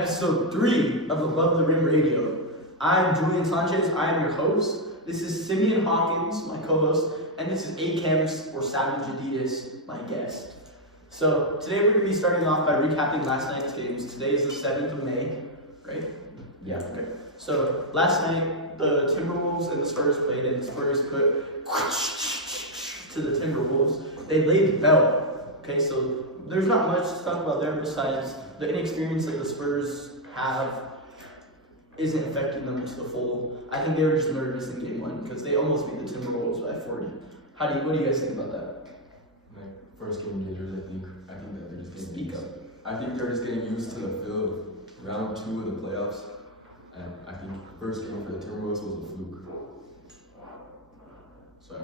episode 3 of Above the Rim Radio. I'm Julian Sanchez, I am your host. This is Simeon Hawkins, my co-host, and this is Akems or Savage Adidas, my guest. So today we're going to be starting off by recapping last night's games. Today is the 7th of May, right? Yeah. Okay. So last night the Timberwolves and the Spurs played, and the Spurs put to the Timberwolves. They laid bell. Okay, so there's not much to talk about there besides the inexperience that the Spurs have isn't affecting them to the full. I think they were just nervous in game 1 because they almost beat the Timberwolves by 40. What do you guys think about that? Like first game jitters, I think that they're just getting Speak up. I think they're just getting used to the feel of round 2 of the playoffs. And I think first game for the Timberwolves was a fluke. Sorry.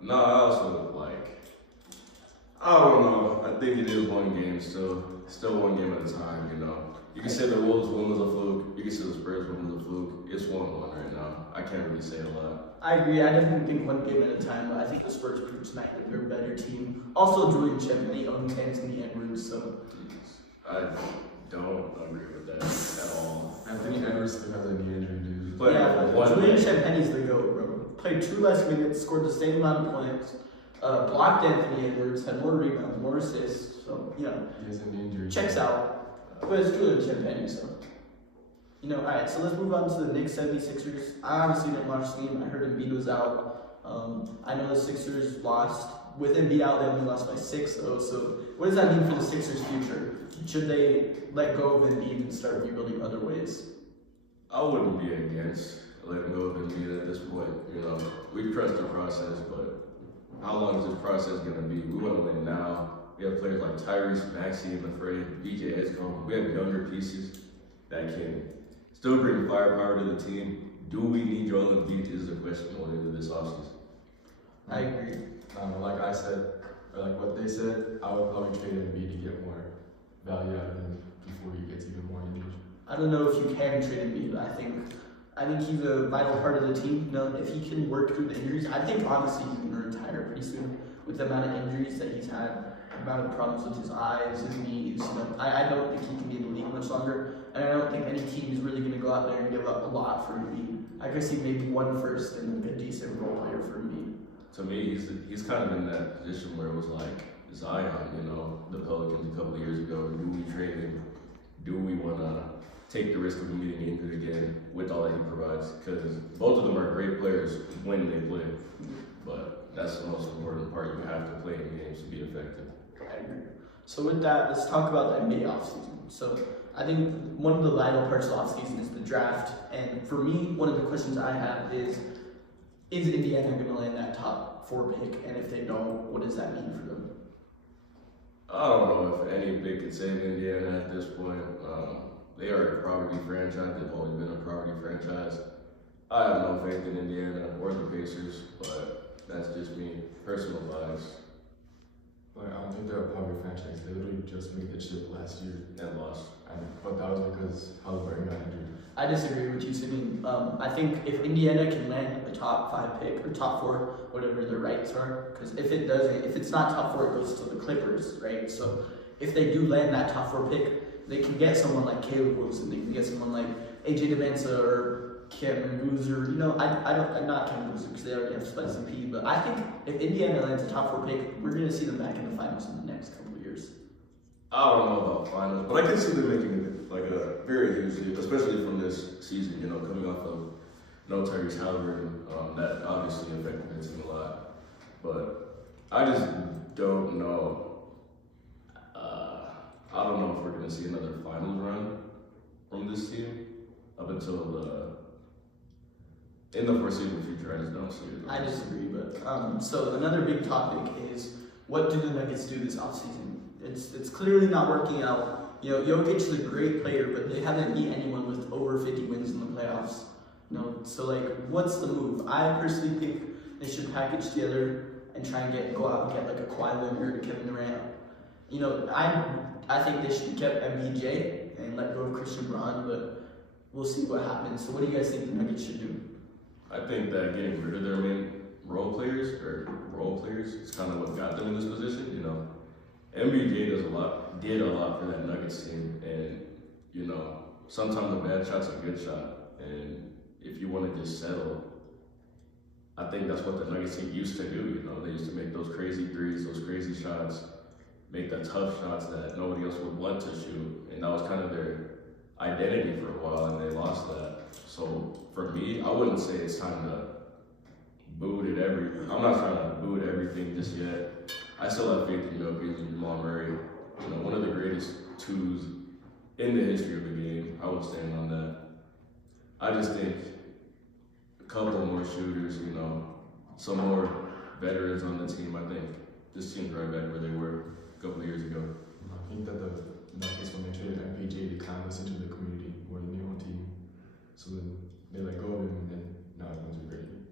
No, I also I don't know. I think it is one game still one game at a time, you know. You can say the Wolves win was a fluke. You can say the Spurs win was a fluke. It's 1-1 right now. I can't really say a lot. I agree. I definitely think one game at a time, but I think the Spurs proved tonight that they're a better team. Also, Julian Champagny owns Anthony Edwards, so. I don't agree with that at all. Anthony Edwards still has a knee injury, dude. But Julian Champagny's the GOAT, bro. Played 2 less minutes, scored the same amount of points, blocked Anthony Edwards, had more rebounds, more assists, so, He has a knee injury. checks out. But it's Julian Champagny, so. Alright, so let's move on to the Knicks 76ers. I honestly didn't watch the game. I heard Embiid was out. I know the Sixers lost. With Embiid out, they only lost by 6, though. So, what does that mean for the Sixers' future? Should they let go of Embiid and start rebuilding other ways? I wouldn't be against letting go of Embiid at this point. You know, we trust the process, but how long is this process going to be? We want to win now. We have players like Tyrese Maxey and Lafrey, BJ Edgecombe. We have younger pieces that can still bring firepower to the team. Do we need Joel Embiid is the question going into this offseason. I agree. Like I said, or like what they said, I would probably trade Embiid to get more value out of him before he gets even more injured. I don't know if you can trade Embiid, but I think he's a vital part of the team. If he can work through the injuries, I think honestly he's going to retire pretty soon with the amount of injuries that he's had, the amount of problems with his eyes, his knees. I don't think he can be in the league much longer, and I don't think any team is really going to go out there and give up a lot for Embiid. I could see maybe 1 first and a decent role player for Embiid. To me, he's kind of in that position where it was like Zion, you know, the Pelicans a couple of years ago. Do we trade him? Do we want to take the risk of him getting injured again with all that he provides? Because both of them are great players when they play, but that's the most important part. You have to play in games to be effective. I agree. So with that, let's talk about the NBA offseason. So I think one of the vital parts of the offseason is the draft. And for me, one of the questions I have is Indiana going to land that top 4 pick? And if they don't, what does that mean for them? I don't know if any big could save Indiana at this point. They are a property franchise. They've always been a property franchise. I have no faith in Indiana or the Pacers, but that's just me, personal bias. Like, I don't think they're a property franchise. They literally just made the chip last year And lost. but that was because Halliburton got injured. I disagree with you, Simeon. I think if Indiana can land a top 5 pick or top 4, whatever their rights are, because if it's not top 4, it goes to the Clippers, right? So if they do land that top 4 pick, they can get someone like Caleb Wilson, they can get someone like AJ DeMensa or Cameron Boozer. I'm not Cameron Boozer because they already have Spicy P, but I think if Indiana lands a top 4 pick, we're going to see them back in the finals in the next couple of years. I don't know about finals, but I can see them making it like a very huge leap, especially from this season, you know, coming off of no Tyrese Halliburton. That obviously affected the team a lot. But I just don't know. I don't know if we're going to see another finals run from this team up until in the foreseeable future. I just don't see it. I disagree, but so another big topic is what do the Nuggets do this offseason? It's clearly not working out. Jokic is a great player, but they haven't beat anyone with over 50 wins in the playoffs. So what's the move? I personally think they should package together and try and go out and get like a Kawhi Leonard or Kevin Durant. I think they should get MPJ and let go of Christian Braun, but we'll see what happens. So what do you guys think the Nuggets should do? I think that getting rid of their main role players is kind of what got them in this position, you know. MPJ does a lot did a lot for that Nuggets team, and you know, sometimes a bad shot's a good shot, and if you want to just settle, I think that's what the Nuggets team used to do. You know, they used to make those crazy threes, those crazy shots, make the tough shots that nobody else would want to shoot, and that was kind of their identity for a while, and they lost that. So for me, I wouldn't say it's time to boot at everything. I'm not trying to boot everything just yet. I still have faith in Jokic and Jamal Murray. You know, one of the greatest twos in the history of the game. I would stand on that. I just think a couple more shooters, you know, some more veterans on the team. I think this team's right back where they were a couple of years ago. I think that the Nuggets, when they traded MPJ, they kind of listened to the community more than their own team. So then they let go of him, and then now everyone's regretting it.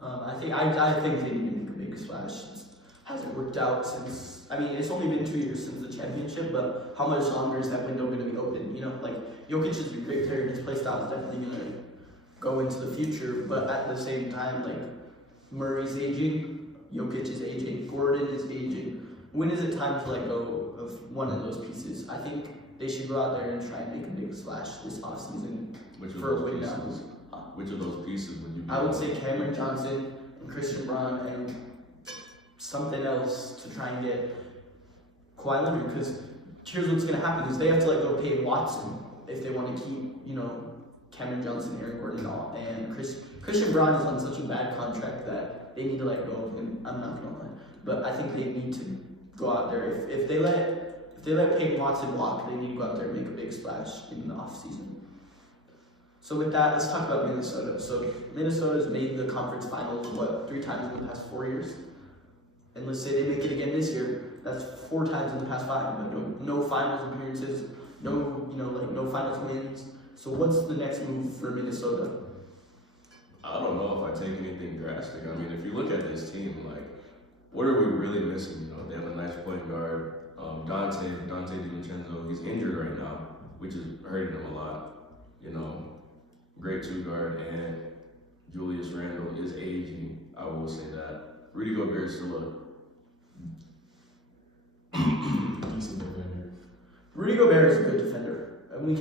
I think they need to make a big splash. It hasn't worked out since. I mean, it's only been 2 years since the championship, but how much longer is that window going to be open? You know, like Jokic is a great player. His play style is definitely going to go into the future, but at the same time, like Murray's aging, Jokic is aging, Gordon is aging. When is it time to let go of one of those pieces? I think they should go out there and try and make a big splash this offseason. Which of For a those win pieces? Which of those pieces would you? I would say Cameron Johnson and Christian Braun and something else to try and get Kawhi Leonard, because here's what's going to happen is they have to let go of Peyton Watson if they want to keep, you know, Cameron Johnson, Aaron Gordon, and all. And Christian Braun is on such a bad contract that they need to let go of him. I'm not going to lie, but I think they need to go out there. If they let Peyton Watson walk, they need to go out there and make a big splash in the offseason. So with that, let's talk about Minnesota. So Minnesota's made the conference finals, 3 times in the past 4 years? And let's say they make it again this year, that's 4 times in the past 5, but no finals appearances, no finals wins. So what's the next move for Minnesota? I don't know if I take anything drastic. I mean, if you look at this team, like, what are we really missing? You know, they have a nice point guard, Dante DiVincenzo. He's injured right now, which is hurting him a lot. You know, great 2 guard, and Julius Randle is aging. I will say that. Rudy Gobert is still Decent defender. Rudy Gobert is a good defender. And we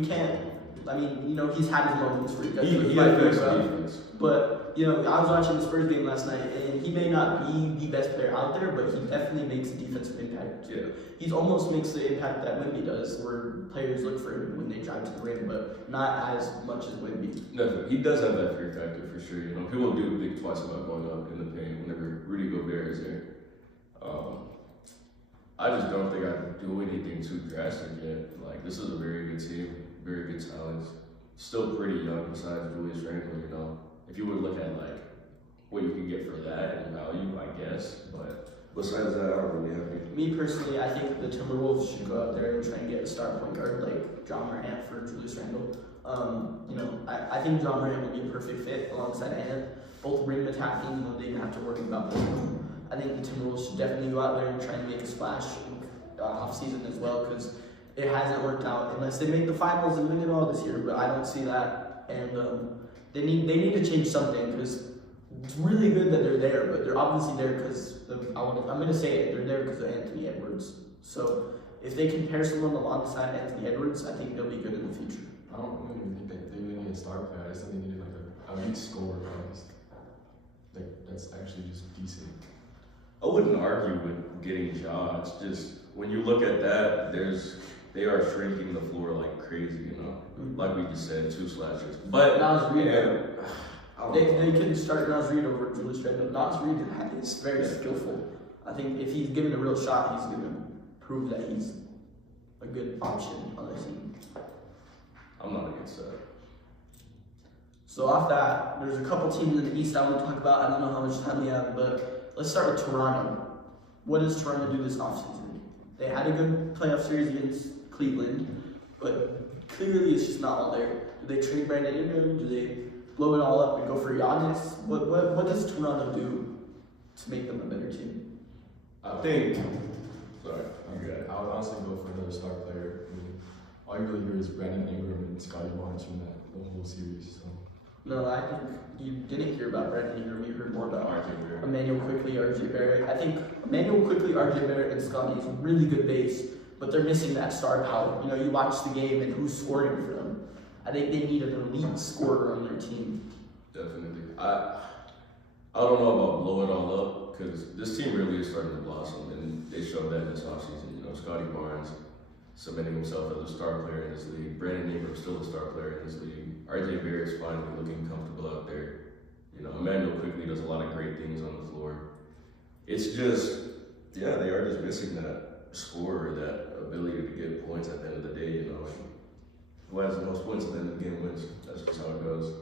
can't. I mean, you know, he's had his moments where he affects defense. But, you know, I was watching the Spurs game last night, and he may not be the best player out there, but he definitely makes a defensive impact. Yeah. He almost makes the impact that Wemby does, where players look for him when they drive to the rim, but not as much as Wemby. No, he does have that fear factor for sure. You know, people do think twice about going up in the paint whenever Rudy Gobert is there. I just don't think I can do anything too drastic yet. Like, this is a very good team, very good talents. Still pretty young besides Julius Randle, you know. If you would look at, like, what you can get for that in value, I guess. But besides that, I don't really have anything. Me personally, I think the Timberwolves should go out there and try and get a star point guard like John Morant for Julius Randle. You know, I think John Morant would be a perfect fit alongside Ant. Both rim attacking, you know, they didn't have to worry about them. I think the Timberwolves should definitely go out there and try and make a splash off season as well, because it hasn't worked out unless they make the finals and win it all this year. But I don't see that, and they need to change something, because it's really good that they're there, but they're obviously there because I'm gonna say it, they're there because of Anthony Edwards. So if they can pair someone alongside Anthony Edwards, I think they'll be good in the future. I don't even think that they really need a star player. I just think they needed like a elite scorer, like that's actually just decent. I wouldn't argue with getting Ja. It's just when you look at that, they are shrinking the floor like crazy, you know. Like we just said, 2 slashers. But Nas Reed, yeah, they can start Nas Reed over Julius Randle. Nas Reed is very skillful. I think if he's given a real shot, he's gonna prove that he's a good option on the team. I'm not against that. So off that, there's a couple teams in the East I want to talk about. I don't know how much time we have, but let's start with Toronto. What does Toronto do this offseason? They had a good playoff series against Cleveland, but clearly it's just not all there. Do they trade Brandon Ingram? Do they blow it all up and go for Giannis? What does Toronto do to make them a better team? I think. Sorry, you got it. I would honestly go for another star player. I mean, all you really hear is Brandon Ingram and Scotty Barnes from the whole series. So No, I think you didn't hear about Brandon Ingram. You heard more about RJ Barrett. Emmanuel Quickly, RJ Barrett. I think Emmanuel Quickly, RJ Barrett, and Scotty is a really good base, but they're missing that star power. You know, you watch the game and who's scoring for them. I think they need an elite scorer on their team. Definitely. I don't know about blow it all up because this team really is starting to blossom, and they showed that this offseason. You know, Scotty Barnes cementing himself as a star player in this league. Brandon Ingram still a star player in this league. RJ Barrett's finally looking comfortable out there. You know, Emmanuel Quickly does a lot of great things on the floor. It's just, yeah, they are just missing that scorer, that ability to get points at the end of the day. You know, and who has the most points at the end of the game wins. That's just how it goes.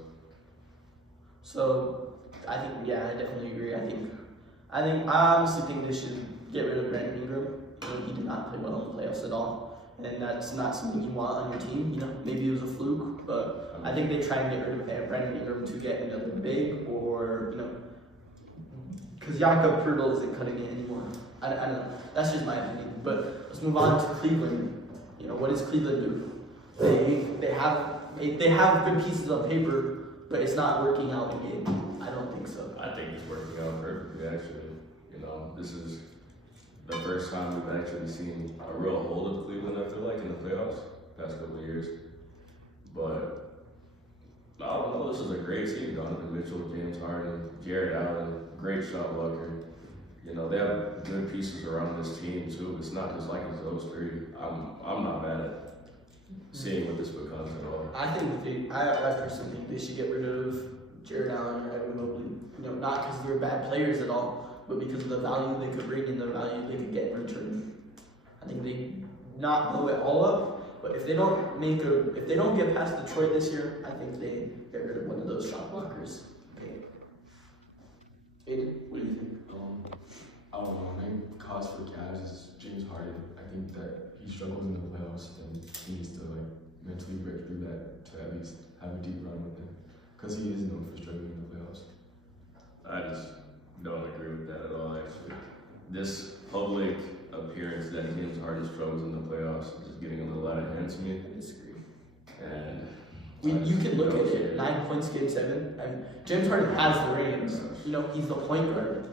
So I think, yeah, I definitely agree. I honestly think they should get rid of Brandon Ingram. You know, he did not play well in the playoffs at all, and that's not something you want on your team. You know, maybe it was a fluke, but I think they try and get rid of Brandon Ingram to get another big, or you know, because Jakob Poeltl isn't cutting it anymore. I don't know. That's just my opinion. But let's move on to Cleveland. You know, what does Cleveland do? They have good pieces on paper, but it's not working out in game. I don't think so. I think it's working out perfectly, actually. You know, this is the first time we've actually seen a real hold of Cleveland, I feel like, in the playoffs past couple of years. But I don't know, this is a great team. Donovan Mitchell, James Harden, Jared Allen, great shot blocker. You know, they have good pieces around this team too. It's not just like it's those three. I'm not mad at seeing what this becomes at all. I personally think they should get rid of Jared Allen or Evan Mobley. You know, not because they're bad players at all, but because of the value they could bring and the value they could get in return. I think they not blow it all up, but if they don't get past Detroit this year, I think they get rid of one of those shot blockers. Okay. What do you think? I don't know. Main cause for Cavs is James Harden. I think that he struggles in the playoffs and he needs to like mentally break through that to at least have a deep run with him, because he is known for struggling in the playoffs. I just don't agree with that at all, actually. This public appearance that James Harden struggles in the playoffs is just getting a little out of hand to me. I disagree. And You can look at it. 9 points, game 7. I mean, James Harden has the reins. You know, he's the point guard.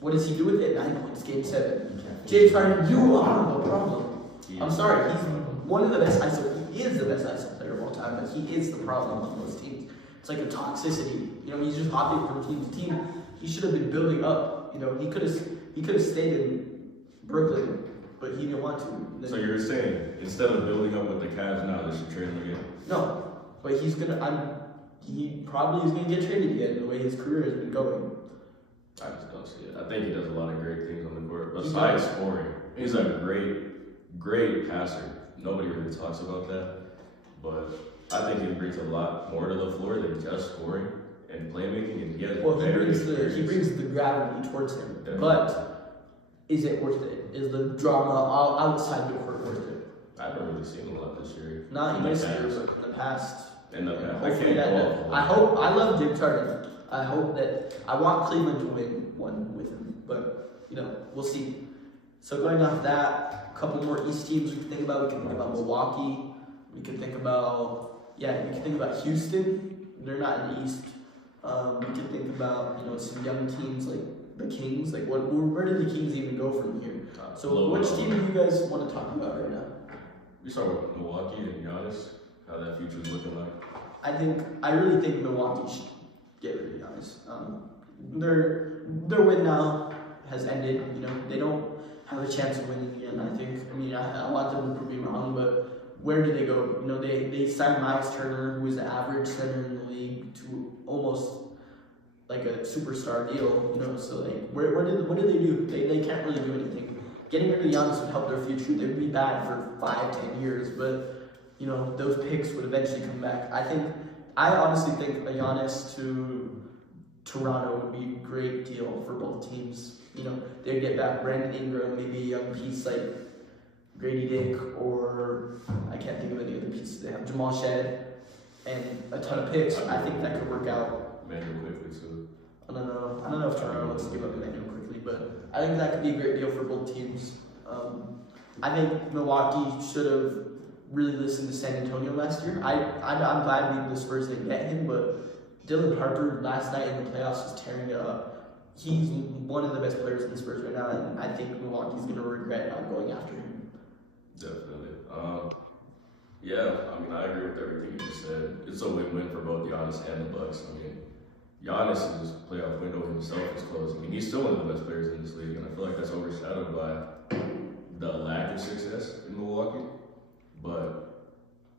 What does he do with it? 9 points, game 7. James Harden, you are the problem. I'm sorry, he's one of the best ISO. He is the best ISO player of all time, but he is the problem on those teams. It's like a toxicity. You know, he's just hopping from team to team. He should have been building up. You know, he could have stayed in Brooklyn, but he didn't want to. so you're saying instead of building up with the Cavs now, they should trade him again? No, but he probably is gonna get traded again the way his career has been going. I just don't see it. I think he does a lot of great things on the court. Besides scoring, he's a great passer. Nobody really talks about that, but I think he brings a lot more to the floor than just scoring and playmaking. And he brings the gravity towards him. Definitely. But is it worth it? Is the drama outside the court worth it? I haven't really seen a lot this year. Not in this year, but in the past. Hopefully I love James Harden. I want Cleveland to win one with him, but you know, we'll see. So going off that, a couple more East teams we can think about. We can think about Milwaukee. We can think about Houston. They're not in the East. We can think about some young teams like the Kings. Like where did the Kings even go from here? So which team do you guys want to talk about right now? We start with Milwaukee and Giannis. How that future is looking like. I really think Milwaukee should get rid of Giannis. Their win now has ended. You know, they don't have a chance of winning again. I want them to prove me wrong, but where do they go? You know, they signed Miles Turner, who is the average center in the league, to almost like a superstar deal. You know, so like what did they do? They can't really do anything. Getting rid of Giannis would help their future. They would be bad for 5-10 years, but you know, those picks would eventually come back. I honestly think a Giannis to Toronto would be a great deal for both teams. You know, they'd get back Brandon Ingram, maybe a young piece like Grady Dick, or I can't think of any other pieces they have. Jamal Shed, and a ton of picks. I think that could work out. Emmanuel Quickly too. I don't know if Toronto wants to give up Emmanuel Quickly, but I think that could be a great deal for both teams. I think Milwaukee should have really listened to San Antonio last year. I'm glad the Spurs didn't get him, but Dylan Harper last night in the playoffs was tearing it up. He's one of the best players in the Spurs right now, and I think Milwaukee's going to regret not going after him. Definitely. Yeah, I mean, I agree with everything you just said. It's a win-win for both Giannis and the Bucks. I mean, Giannis' playoff window himself is closed. I mean, he's still one of the best players in this league, and I feel like that's overshadowed by the lack of success in Milwaukee. But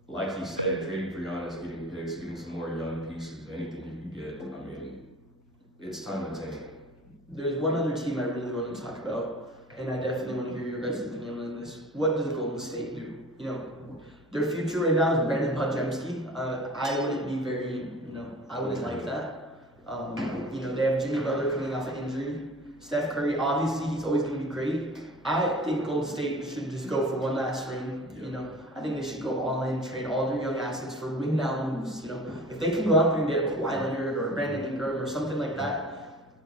like he said, trading for Giannis, getting picks, getting some more young pieces, anything you can get, I mean, it's time to tank. There's one other team I really want to talk about, and I definitely want to hear your guys' opinion on this. What does Golden State do? You know, their future right now is Brandon Podziemski. I wouldn't be very, I wouldn't like that. They have Jimmy Butler coming off an injury. Steph Curry, obviously, he's always going to be great. I think Golden State should just go for one last ring. I think they should go all in, trade all their young assets for win now moves. If they can go out there and get a Kawhi Leonard or Brandon Ingram or something like that,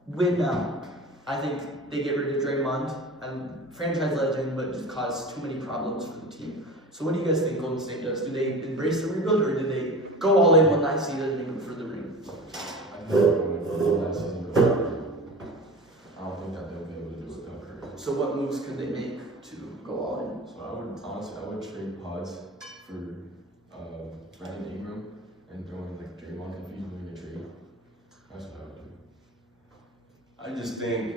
win now. I think they get rid of Draymond, and franchise legend, but just cause too many problems for the team. So what do you guys think Golden State does? Do they embrace the rebuild, or do they go all in one night season and go for the ring? I think they're going for the last season. I don't think that they'll be able to do it without Curry. So what moves could they make to go all in? So I would trade Pods for Brandon Ingram and throw in like Draymond if he's willing to trade. That's what I would do. I just think,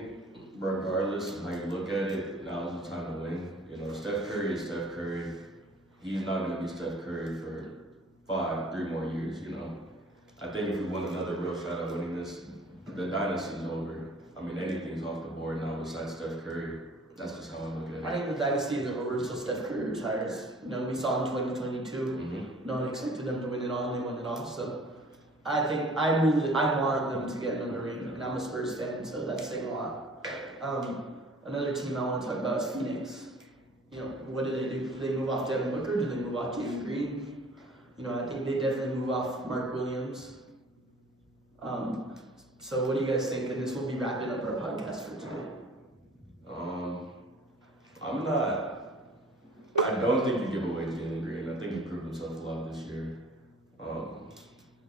regardless of how you look at it, now's the time to win. Steph Curry is Steph Curry. He's not going to be Steph Curry for 3 more years, I think if we want another real shot at winning this, the dynasty's over. I mean, anything's off the board now besides Steph Curry. That's just how I look at it. I think the dynasty isn't over until Steph Curry retires. We saw in 2022, no one expected them to win it all, and they won it all. So I think I want them to get another ring, and I'm a Spurs fan, so that's saying a lot. Another team I want to talk about is Phoenix. What do? Do they move off Devin Booker? Do they move off Jalen Green? I think they definitely move off Mark Williams. So what do you guys think? And this will be wrapping up our podcast for today. I don't think you give away Jalen Green. I think he proved himself a lot this year.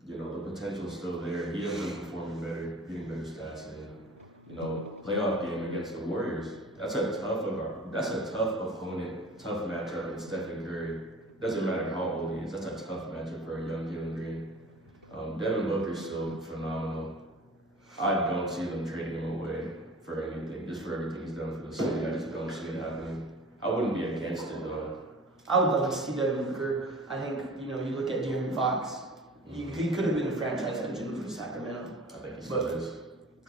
The potential's still there. He has been performing better, getting better stats, and playoff game against the Warriors. That's a tough opponent, tough matchup against Stephen Curry. Doesn't matter how old he is. That's a tough matchup for a young Jalen Green. Devin Booker's still phenomenal. I don't see them trading him away for anything, just for everything he's done for the city. I just don't see it happening. I wouldn't be against it though. I would love to see Devin Booker. I think, you look at De'Aaron Fox. He could have been a franchise legend for Sacramento. I think he still is.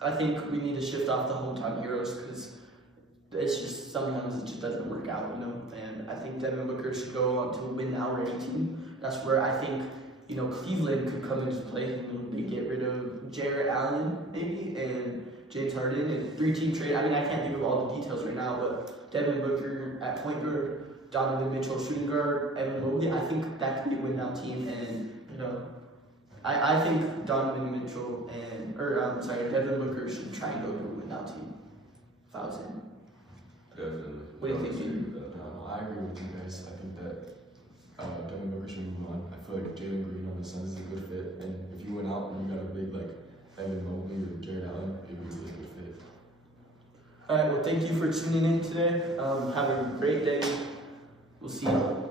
I think we need to shift off the hometown heroes because it's just sometimes it just doesn't work out, And I think Devin Booker should go on to a win now ready team. That's where I think, Cleveland could come into play. They get rid of Jarrett Allen maybe and James Harden and 3-team trade. I mean, I can't think of all the details right now, but Devin Booker at point guard, Donovan Mitchell shooting guard, Evan Mobley. I think that could be a win now team, and I think Donovan Mitchell Devin Booker should try and go to a win now team. If I was him. Definitely. What do you think, Peter? I agree with you guys. I think that Devin Booker should move on. I feel like Jalen Green on the Suns is a good fit, and if you went out and you got a big like Evan Mobley or Jared Allen, it would be a good fit. All right. Well, thank you for tuning in today. Have a great day. We'll see you.